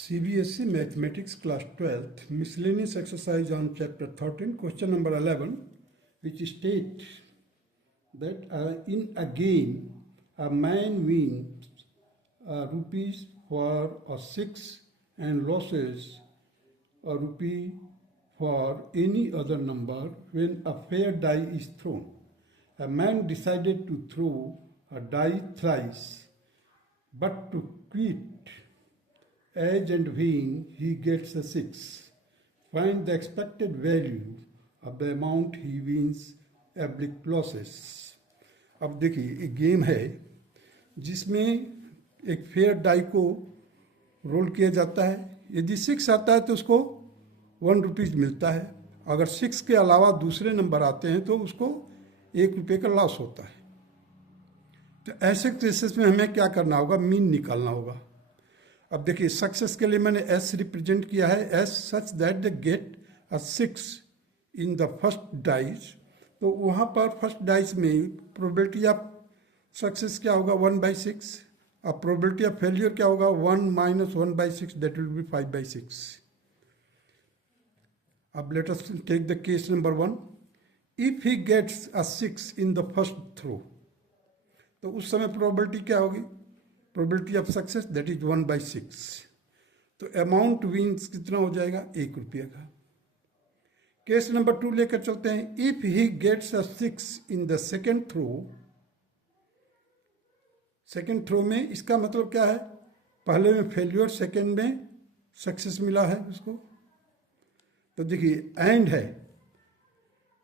CBSE Mathematics Class 12th Miscellaneous Exercise on Chapter 13 Question number 11, which states that in a game a man wins rupees for a 6 and losses a rupee for any other number when a fair die is thrown. A man decided to throw a die thrice, but to quit as and when he gets a 6. Find the expected value of the amount he wins oblique losses. अब देखिए एक game है जिसमें एक fair die को role किया जाता है। यदि 6 आता है तो उसको 1 रुपीज़ मिलता है। अगर 6 के अलावा दूसरे नंबर आते हैं तो उसको 1 रुपये का लॉस होता है। तो ऐसे केसेस में हमें क्या करना होगा, मीन निकालना होगा। अब देखिए सक्सेस के लिए मैंने एस रिप्रेजेंट किया है, S such that the get a 6 in the first dice. तो वहाँ पर फर्स्ट डाइस में प्रोबेबिलिटी ऑफ सक्सेस क्या होगा 1/6। अब प्रोबेबिलिटी ऑफ फेलियर क्या होगा 1 - 1/6, दैट विल बी 5/6। अब let us take the case number 1। If he gets a 6 in the first throw, तो उस समय प्रोबेबिलिटी क्या होगी, probability of success that is 1/6। तो अमाउंट विन्स कितना हो जाएगा 1 रुपये का। केस नंबर 2 लेकर चलते हैं। If he gets a 6 in the second throw, second throw में इसका मतलब क्या है, पहले में फेल्यूर, सेकेंड में सक्सेस मिला है उसको। तो देखिए एंड है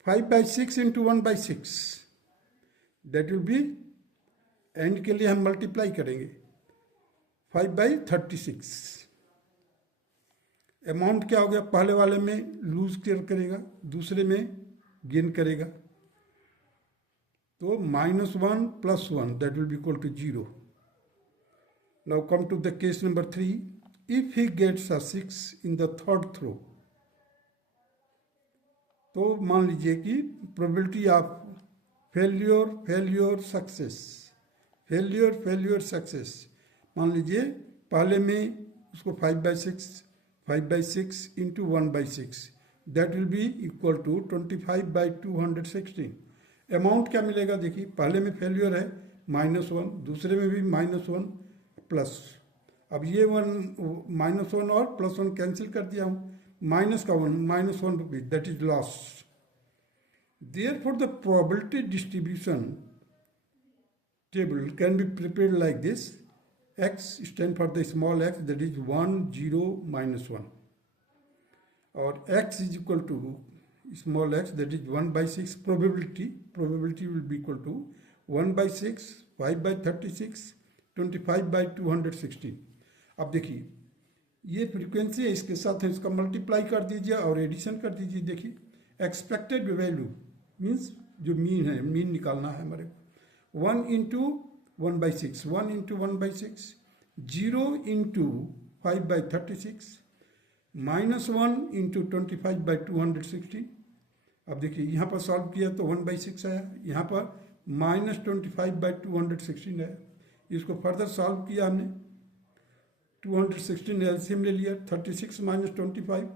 5/6 into 1/6, that will B, and के लिए हम मल्टीप्लाई करेंगे 5/36। अमाउंट क्या हो गया, पहले वाले में लूज करेगा, दूसरे में गेन करेगा। तो -1 + 1 that will be equal to 0। Now come to the case number 3। If he gets a 6 in the third throw, तो मान लीजिए कि probability of failure success, failure success, मान लीजिए पहले में उसको 5/6 into 1/6, that will be equal to 25/216। Amount क्या मिलेगा, देखिए पहले में फेल्योर है -1, दूसरे में भी -1 प्लस, अब ये 1 -1 और +1 कैंसिल कर दिया हूँ, माइनस का 1 -1 rupees, that is loss. Therefore, the probability distribution table can be prepared like this. X stand for the small x, that is 1, 0, -1. Or x is equal to small x, that is 1/6 probability. Probability will be equal to 1/6, 5/36, 25/216. अब देखिए ये frequency है, इसके साथ इसका multiply कर दीजिए और एडिशन कर दीजिए। देखिए एक्सपेक्टेड वैल्यू मीन्स जो मीन है, मीन निकालना है हमारे को। 1 इंटू 1/6, 1 इंटू 1/6, 0 इंटू 5/36, -1 इंटू 25/216। अब देखिए यहाँ पर सॉल्व किया तो 1/6 आया, यहाँ पर -25/216 आया। इसको फर्दर सॉल्व किया हमने, 216 एलसीएम ले लिया, 36 - 25,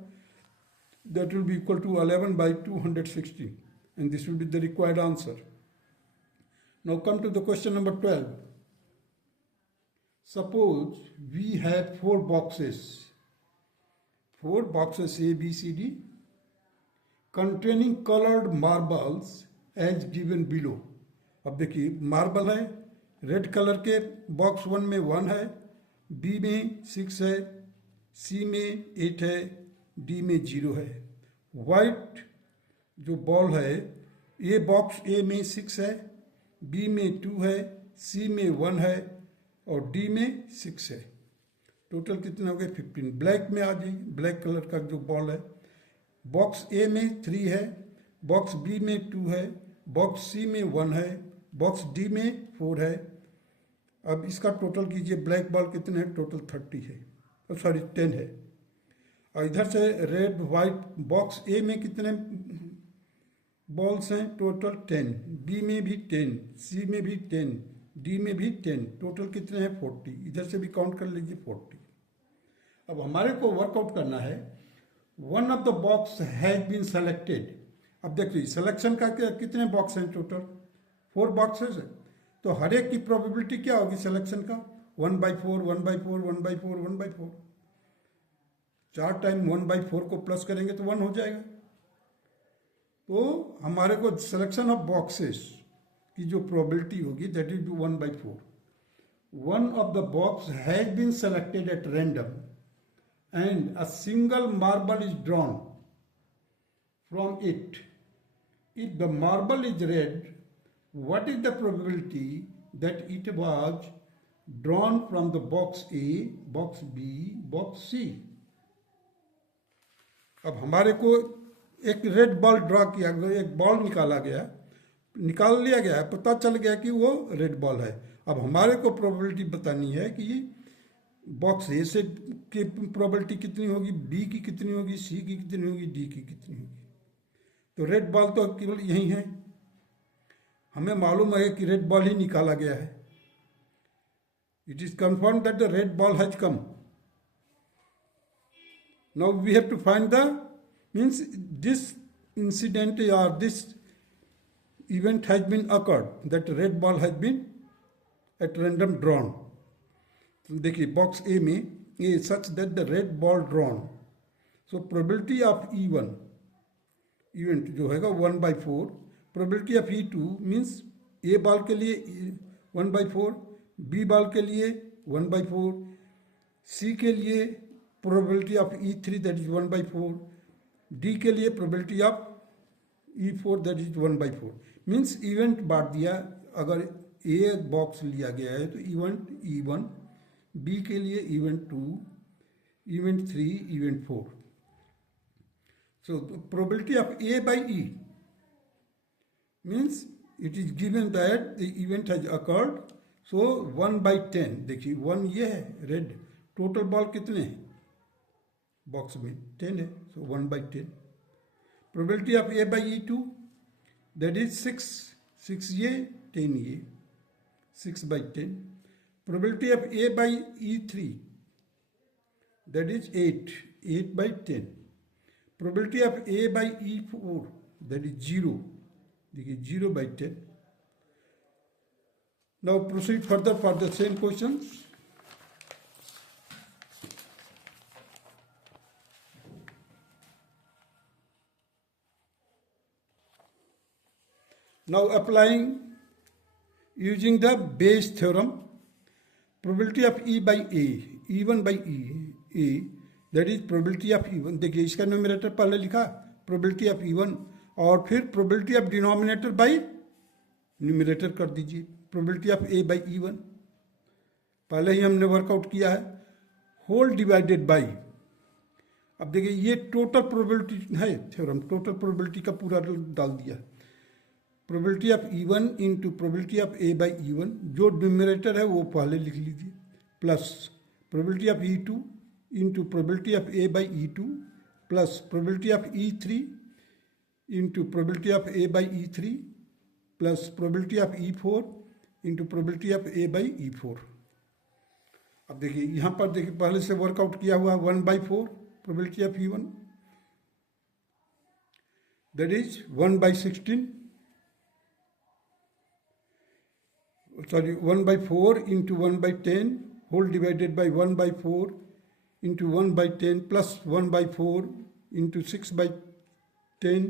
that will be equal to 11/216, and this will be the required answer. Now come to the question number 12. Suppose we have 4 boxes A, B, C, D, containing colored marbles as given below. अब देखिए marble है, red colour के box 1 में 1 है, B में 6 है, सी में 8 है, डी में 0 है। वाइट जो बॉल है, ये बॉक्स ए में 6 है, बी में 2 है, सी में 1 है और डी में 6 है। टोटल कितने हो गए 15। ब्लैक में आ जाइए, ब्लैक कलर का जो बॉल है, बॉक्स ए में 3 है, बॉक्स बी में 2 है, बॉक्स सी में 1 है, बॉक्स डी में 4 है। अब इसका टोटल कीजिए, ब्लैक बॉल कितने हैं, टोटल 30 है, सॉरी 10 है। और इधर से रेड वाइट बॉक्स ए में कितने बॉल्स हैं, टोटल 10, बी में भी 10, सी में भी 10, डी में भी 10, टोटल कितने हैं 40। इधर से भी काउंट कर लीजिए 40। अब हमारे को वर्कआउट करना है, one of the box has been selected. अब देखिए सिलेक्शन का कितने बॉक्स हैं टोटल, 4 बॉक्सेस है, तो हर एक की प्रोबेबिलिटी क्या होगी सिलेक्शन का, 1/4 1/4 1/4 1/4। 4 टाइम 1/4 को प्लस करेंगे तो 1 हो जाएगा। तो हमारे को सिलेक्शन ऑफ बॉक्सेस की जो प्रोबेबिलिटी होगी that is 1/4। One of the box has been selected at random and a single marble is drawn from it. If the marble is red, what is the probability that it was drawn from the box A, box B, box C? अब हमारे को एक red ball draw किया गया, एक ball निकाल लिया गया है, पता चल गया कि वो रेड बॉल है। अब हमारे को प्रोबेबिलिटी बतानी है कि बॉक्स ए से की प्रोबेबिलिटी कितनी होगी, बी की कितनी होगी, सी की कितनी होगी, डी की कितनी होगी। तो रेड बॉल तो केवल यही है, हमें मालूम है कि रेड बॉल ही निकाला गया है। It is confirm that the red ball has come. Now we have to find the means this incident or this event has been occurred, that red ball has been at random drawn. देखिए box A में a such that the red ball drawn, so probability of E1 event जो हैगा 1/4, probability of E2 means a ball के लिए 1/4, B ball के लिए 1/4, सी के लिए probability of E3 that is 1/4, D के लिए probability of E4 that is 1/4। Means event बांट दिया, अगर ए बॉक्स लिया गया है तो इवेंट E1, बी के लिए event 2, event 3, event 4। So probability of A by E means it is given that the event has occurred, so 1/10। देखिए 1 ये है रेड, टोटल बॉल कितने हैं बॉक्स में 10 है, so 1/10। Probability of A by E2 that is 6 ये 10 ये 6/10। Probability of A by E3 that is 8/10। Probability of A by E4 that is 0, देखिए 0/10। Now proceed further for the same question. Now applying using the Bayes theorem, probability of E by A, E1 by A that is probability of E1। देखिए इसका numerator पहले लिखा probability of E1 और फिर probability of denominator by numerator कर दीजिए, probability of A by E1 पहले ही हमने वर्कआउट किया है, होल डिवाइडेड बाई। अब देखिए ये टोटल प्रोबेबिलिटी है थ्योरम, टोटल प्रोबेबिलिटी का पूरा डाल दिया, probability of E1 into probability of A by E1, जो न्यूमरेटर है वो पहले लिख लीजिए, plus probability of E2 into probability of A by E2 plus probability of E3 into probability of A by E3 plus probability of E4 into probability of A by E4। अब देखिए यहाँ पर देखिए पहले से वर्कआउट किया हुआ 1/4 probability of E1 that is 1/16, sorry 1/4 into 1/10 whole divided by 1/4 into 1/10 plus 1/4 into 6/10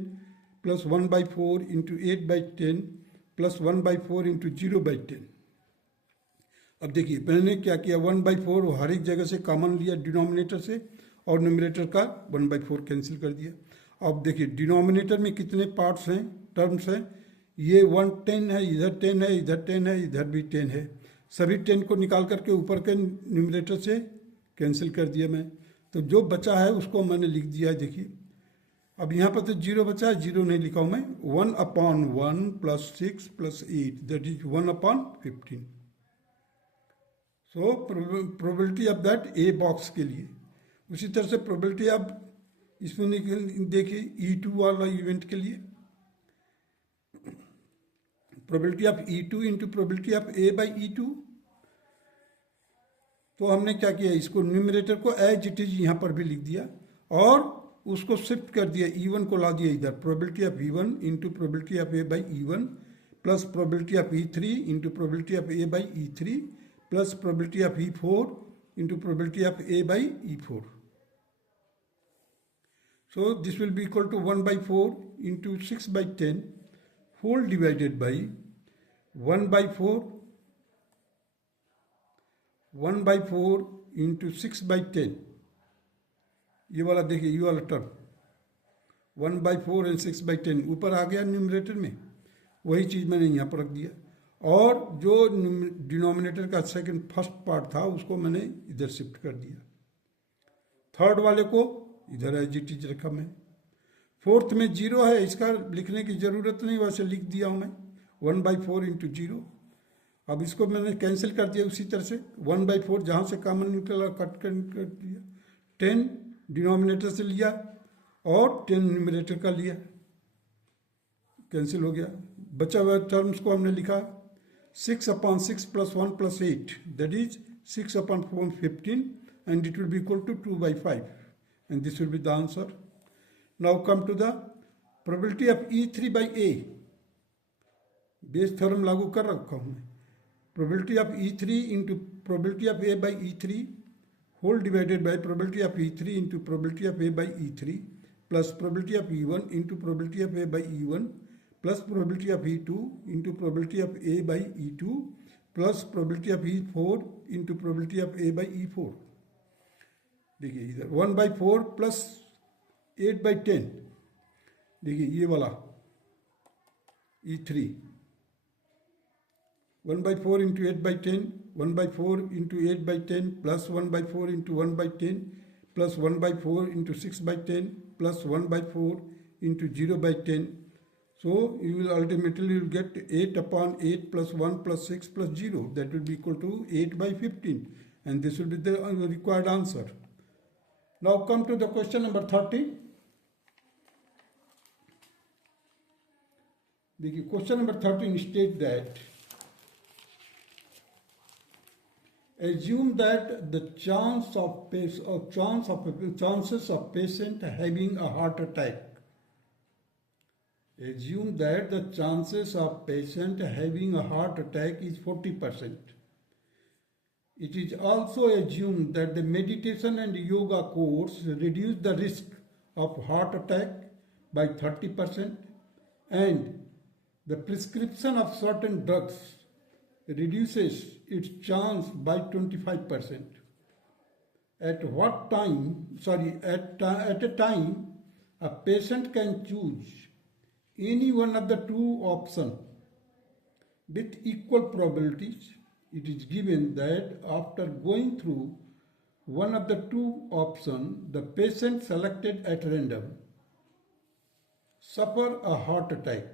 plus 1/4 into 8/10 plus 1/4 into 0/10। अब देखिए मैंने क्या किया, 1/4 हर एक जगह से कॉमन लिया डिनोमिनेटर से और न्यूमरेटर का 1/4 कैंसिल कर दिया। अब देखिए डिनोमिनेटर में कितने पार्ट्स हैं, टर्म्स हैं, ये 10 है, इधर 10 है, इधर 10 है, इधर भी 10 है, सभी 10 को निकाल करके ऊपर के न्यूमरेटर से कैंसिल कर दिया मैं, तो जो बचा है उसको मैंने लिख दिया है। देखिए अब यहाँ पर तो 0 बचा है, 0 नहीं लिखा हूँ मैं, 1/1 plus 6 plus 8 that is 1/15। So probability of that a box के लिए। उसी तरह से प्रोबेबिलिटी आप इसमें देखिए E2 वाला इवेंट के लिए, probability of E2 into probability of A by E2, तो हमने क्या किया, इसको न्यूमरेटर को एज इट इज यहाँ पर भी लिख दिया और उसको शिफ्ट कर दिया, E1 को ला दिया इधर, probability of E1 into probability of A by E1 plus probability of E3 into probability of A by E3 plus probability of E4 into probability of A by E4. So this will be equal to 1 by 4 into 6 by 10 whole divided by 1 by 4 into 6 by 10. ये वाला देखिए, ये वाला term 1 by 4 and 6 by 10 ऊपर आ गया numerator में, वही चीज़ मैंने यहाँ पर रख दिया और जो डिनोमिनेटर का सेकंड फर्स्ट पार्ट था उसको मैंने इधर शिफ्ट कर दिया, थर्ड वाले को इधर एज इट इज रखा मैं, फोर्थ में 0 है, इसका लिखने की ज़रूरत नहीं, वैसे लिख दिया हूँ मैं 1 by 4 इंटू 0. अब इसको मैंने कैंसिल कर दिया उसी तरह से, 1 by 4 जहाँ से कॉमन निकला कट कर दिया, 10 डिनोमिनेटर से लिया और 10 न्यूमरेटर का लिया, कैंसिल हो गया. बचा हुआ टर्म्स को हमने लिखा 6/6 plus 1 plus 8 that is 6/4 15 and it will be equal to 2 by 5 and this will be the answer. Now come to the probability of E3 by A. Bayes theorem लागू कर रखा हूँ मैं, probability of E3 into probability of A by E3 whole divided by probability of E3 into probability of A by E3 plus probability of E1 into probability of A by E1 plus probability of E2 into probability of A by E2 plus probability of E4 into probability of A by E4. देखिए इधर 1 by 4 plus 8 by 10, देखिए ये वाला E3 1 by 4 into 8 by 10, 1 by 4 into 8 by 10 plus 1 by 4 into 1 by 10 plus 1 by 4 into 6 by 10 plus 1 by 4 into 0 by 10. So you will ultimately get 8/8 plus 1 plus 6 plus 0, that will be equal to 8 by 15 and this will be the required answer. Now come to the question number 30. देखिए question number 13 state that assume that the chances of patient having a heart attack. Assume that the chances of patient having a heart attack is 40%. It is also assumed that the meditation and yoga course reduce the risk of heart attack by 30% and the prescription of certain drugs reduces its chance by 25%. At a time, a patient can choose any one of the two options with equal probabilities. It is given that after going through one of the two options, the patient selected at random suffer a heart attack.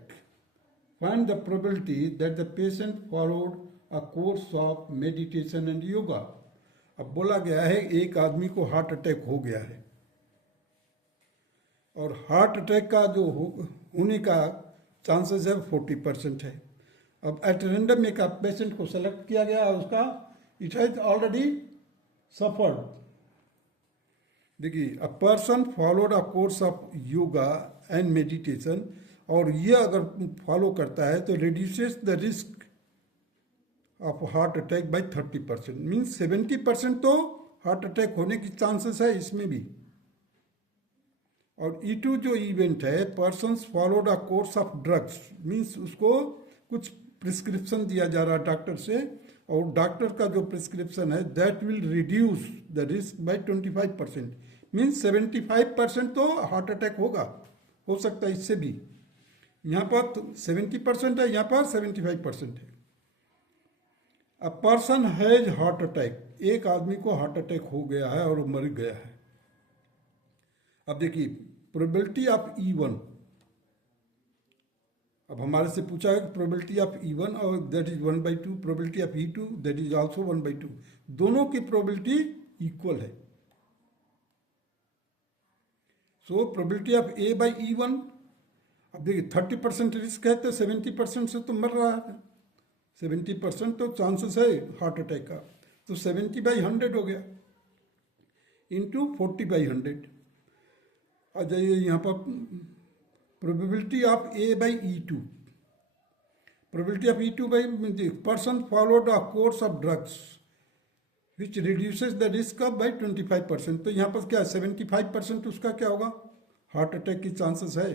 Find the probability that the patient followed a course of meditation and yoga. अब बोला गया है एक आदमी को heart attack हो गया है और हार्ट अटैक का जो होने का चांसेस है 40% है. अब एट रेंडम एक पेशेंट को सेलेक्ट किया गया, उसका इट हैज ऑलरेडी सफर्ड. देखिए a person followed a course of yoga and meditation, और ये अगर फॉलो करता है तो reduces the risk of heart attack by 30%. Means 70% तो हार्ट अटैक होने की चांसेस है इसमें भी. और E2 जो इवेंट है, persons followed a course of drugs, means उसको कुछ प्रिस्क्रिप्शन दिया जा रहा है डॉक्टर से, और डॉक्टर का जो प्रिस्क्रिप्शन है that will reduce the risk by 25%. Means 75% तो हार्ट अटैक होगा, हो सकता है इससे भी. यहाँ पर 70% है, यहाँ पर 75% है. A person has heart attack, एक आदमी को हार्ट अटैक हो गया है और मर गया है. अब देखिए प्रोबेबिलिटी ऑफ E1, अब हमारे से पूछा है प्रोबेबिलिटी ऑफ E1 और that is 1/2, probability of E2 that is also 1/2. दोनों की प्रोबेबिलिटी इक्वल है. सो probability of A by E1, अब देखिए 30% रिस्क है तो 70% से तो मर रहा है, 70% तो चांसेस है हार्ट अटैक का. तो 70/100 हो गया इंटू 40/100। आ जाइए यहाँ पर probability of A/E2, probability of E2 by the person followed a course of drugs which reduces the risk of by 25%। तो यहाँ पर क्या 75% उसका क्या होगा, हार्ट अटैक की चांसेस है।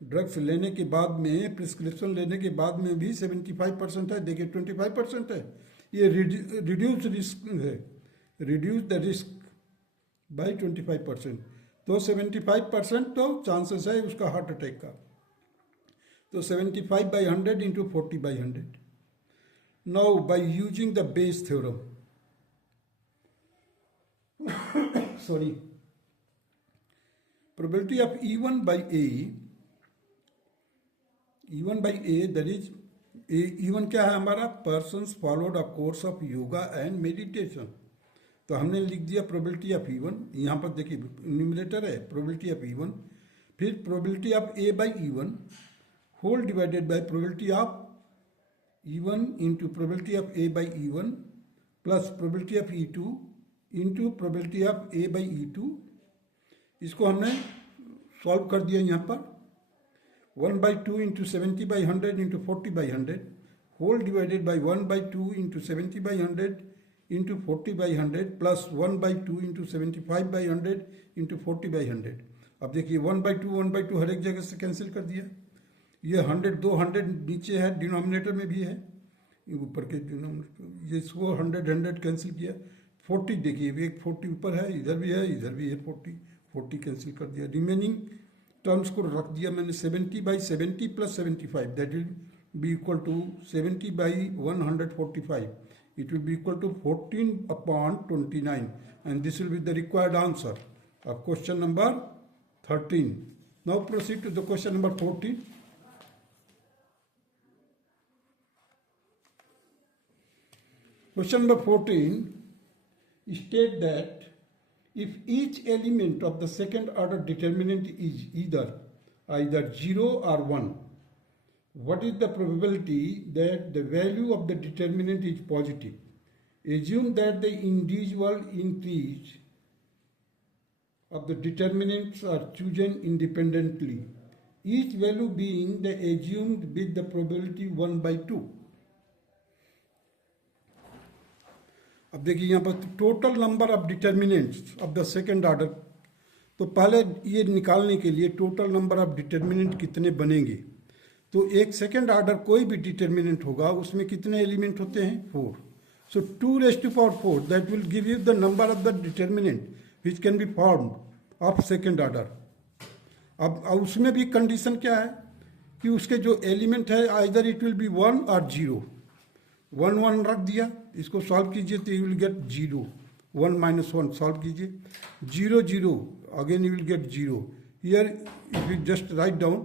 ड्रग्स लेने के बाद में, प्रिस्क्रिप्शन लेने के बाद में भी 75% है, देखिए 25% है। ये रिड्यूस रिस्क है, रिड्यूस द रिस्क बाय 25%। तो 75% तो चांसेस है उसका हार्ट अटैक का। तो 75/100 into 40/100। Now by using the Bayes theorem, sorry, probability of E1 by A, E1 by A that is E1 क्या है हमारा, persons followed a course of yoga and meditation. तो हमने लिख दिया प्रोबेबिलिटी ऑफ E1, यहाँ पर देखिए न्यूमरेटर है प्रोबेबिलिटी ऑफ E1, फिर probability of A/E1 whole divided by probability of E1 into probability of A/E1 plus probability of E2 into probability of A/E2। इसको हमने सॉल्व कर दिया यहाँ पर 1/2 into 70/100 into 40/100 whole divided by 1/2 into 70/100 into 40/100 plus 1/2 into 75/100 into 40/100। अब देखिए 1/2 हर एक जगह से कैंसिल कर दिया। ये 100, 200 नीचे है, डिनोमिनेटर में भी है, ऊपर के डिनोमिनेटर, ये इसको 100 कैंसिल किया। 40 देखिए एक 40 ऊपर है, इधर भी है, इधर भी है 40 कैंसिल कर दिया। रिमेनिंग टर्म्स को रख दिया मैंने 70/70 plus 75, that will be equal to 70/145। It will be equal to 14/29 and this will be the required answer of question number 13. Now proceed to the question number 14. Question number 14 state that if each element of the second order determinant is either 0 or 1, what is the probability that the value of the determinant is positive? Assume that the individual entries of the determinants are chosen independently, each value being the assumed with the probability 1/2. अब देखिए यहाँ पर total number of determinants of the second order. तो पहले ये निकालने के लिए टोटल नंबर ऑफ डिटर्मिनेंट कितने बनेंगे, तो एक सेकेंड ऑर्डर कोई भी डिटर्मिनेंट होगा उसमें कितने एलिमेंट होते हैं, 4। सो 2⁴ that will give you the number of the determinant which can be formed of second order. अब उसमें भी कंडीशन क्या है कि उसके जो एलिमेंट है आइदर इट विल बी 1 और 0। 1 1 रख दिया, इसको सॉल्व कीजिए तो यू विल गेट 0। 1 - 1 सॉल्व कीजिए, 0 0 again you will get 0। Here if you just write down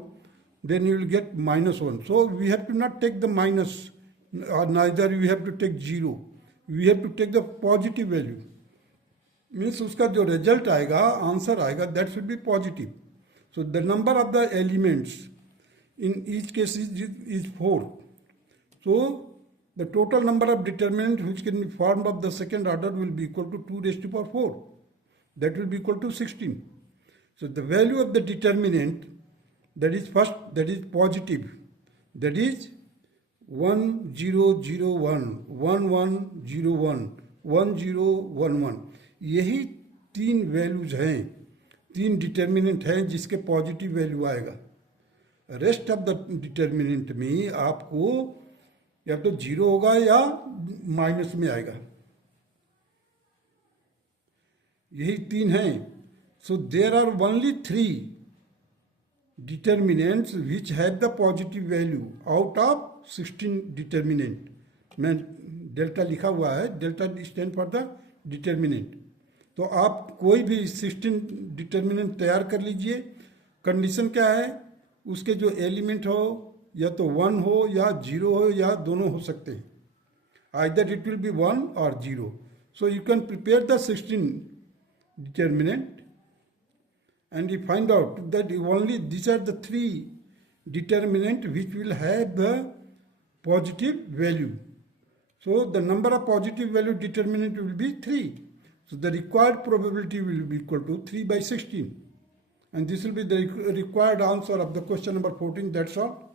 then you will get -1. So we have to not take the minus, or neither we have to take 0. We have to take the positive value. Means उसका जो result आएगा, answer आएगा, that should be positive. So the number of the elements in each case is 4. So the total number of determinants which can be formed of the second order will be equal to 2⁴. That will be equal to 16. So the value of the determinant, that is first, that is positive, that is 1 0 0 1 1 1 0 1 1 0 1 1। यही 3 values हैं, 3 determinant हैं जिसके positive value आएगा। Rest of the determinant में आपको या तो 0 होगा या माइनस में आएगा। यही 3 हैं। So there are only 3 determinants which have the positive value out of 16 determinant। मैं डेल्टा लिखा हुआ है, delta stand for the determinant. तो आप कोई भी 16 डिटर्मिनेंट तैयार कर लीजिए। कंडीशन क्या है, उसके जो एलिमेंट हो या तो 1 हो या 0 हो या दोनों हो सकते हैं, आइदर इट विल बी 1 और 0। So you can prepare the 16 determinant and you find out that only these are the 3 determinant which will have the positive value. So the number of positive value determinant will be 3. So the required probability will be equal to 3 by 16. And this will be the required answer of the question number 14. That's all.